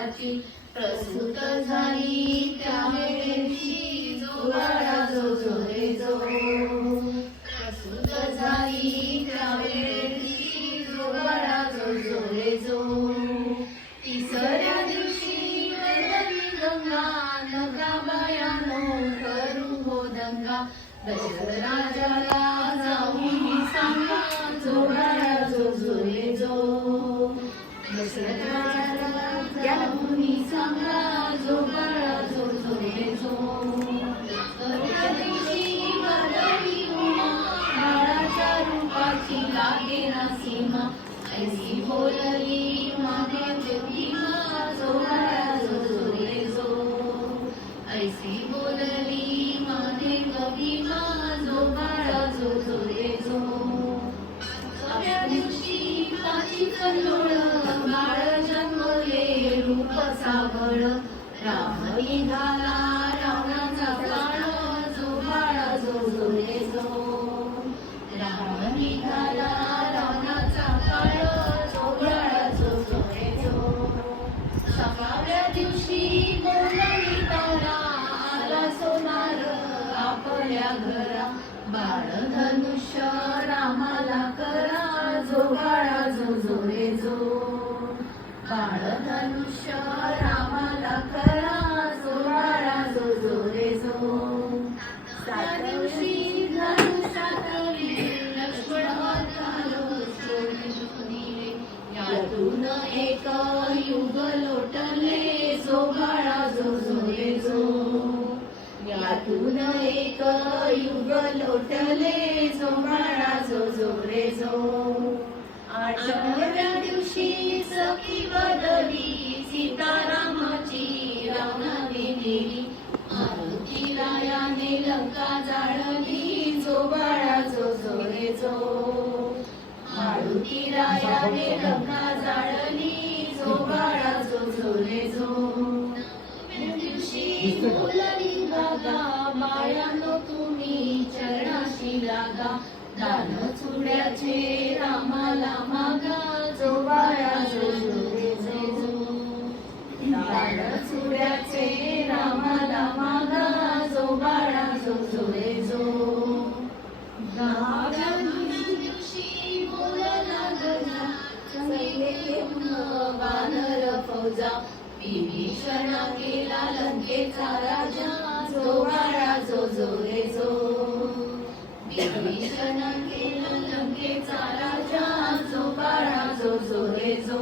रूपाची प्रसूत झाली त्यावेळी जो बाळा जो जो रे जो प्रसूत झाली त्यावेळी जो बाळा जो जो रे जो तिसऱ्या दिवशी गरली गंगा नका बायानो करू हो दंगा दशरथराजाला जाऊन सांगा जो बाळा जो जो रे जो दशरथराजाला जाऊन सांगा जो बाळा जो जो रे जो त्या दिवशी गरली उमा बाळाच्या रूपाची लागे ना सीमा ऐसी बोलली महादेव भीमा जो बाळा जो जो रे जो ऐसी बोलली महादेव भीमा जो बाळा जो जो रे जो त्या दिवशी ताची कल्लोळ बाळ जन्मले रूप सावळ राम निघाला रावणाचा काळ जो बाळा जो जो रे जो राम निघाला रावणाचा काळ जो बाळा जो जो रे जो सकाळच्या दिवशी बोलली तारा आला सोनार आपल्या घरा बाळ धनुष्य रामाला करा जो बाळा जो जो रे जो बाळ धनुष्य रामाला करा जो बाळा जो जो रे जो त्या दिवशी धनुष्यातली लक्ष्मण अवतारो शोधिले यातून एक युग लोटले जो बाळा जो जो रे जो यातून एक युग लोटले जो बाळा जो जो रे जो आठव्या दिवशी सखी बदली सीतारामाची रावणाने नेली मारुती रायाने लंका जाळली जो बाळा जो जो रे जो मारुती रायाने लंका जाळली जो बाळा जो जो रे जो दिवशी बोलली गागा बाळांनो तुम्ही चरणाशी लागा दान चुड्याचे रामाला मागा जो बाळा जो जो रे जो दान चुड्याचे रामाला मागा जो बाळा जो जो रे जो दहाव्या दिवशी बोलला गजा सैन्य वानर फौजा विभीषण केला लंकेचा राजा जो बाळा जो जो रे जो विभीषण केला लंकेचा राजा जो बाळा जो जो रे जो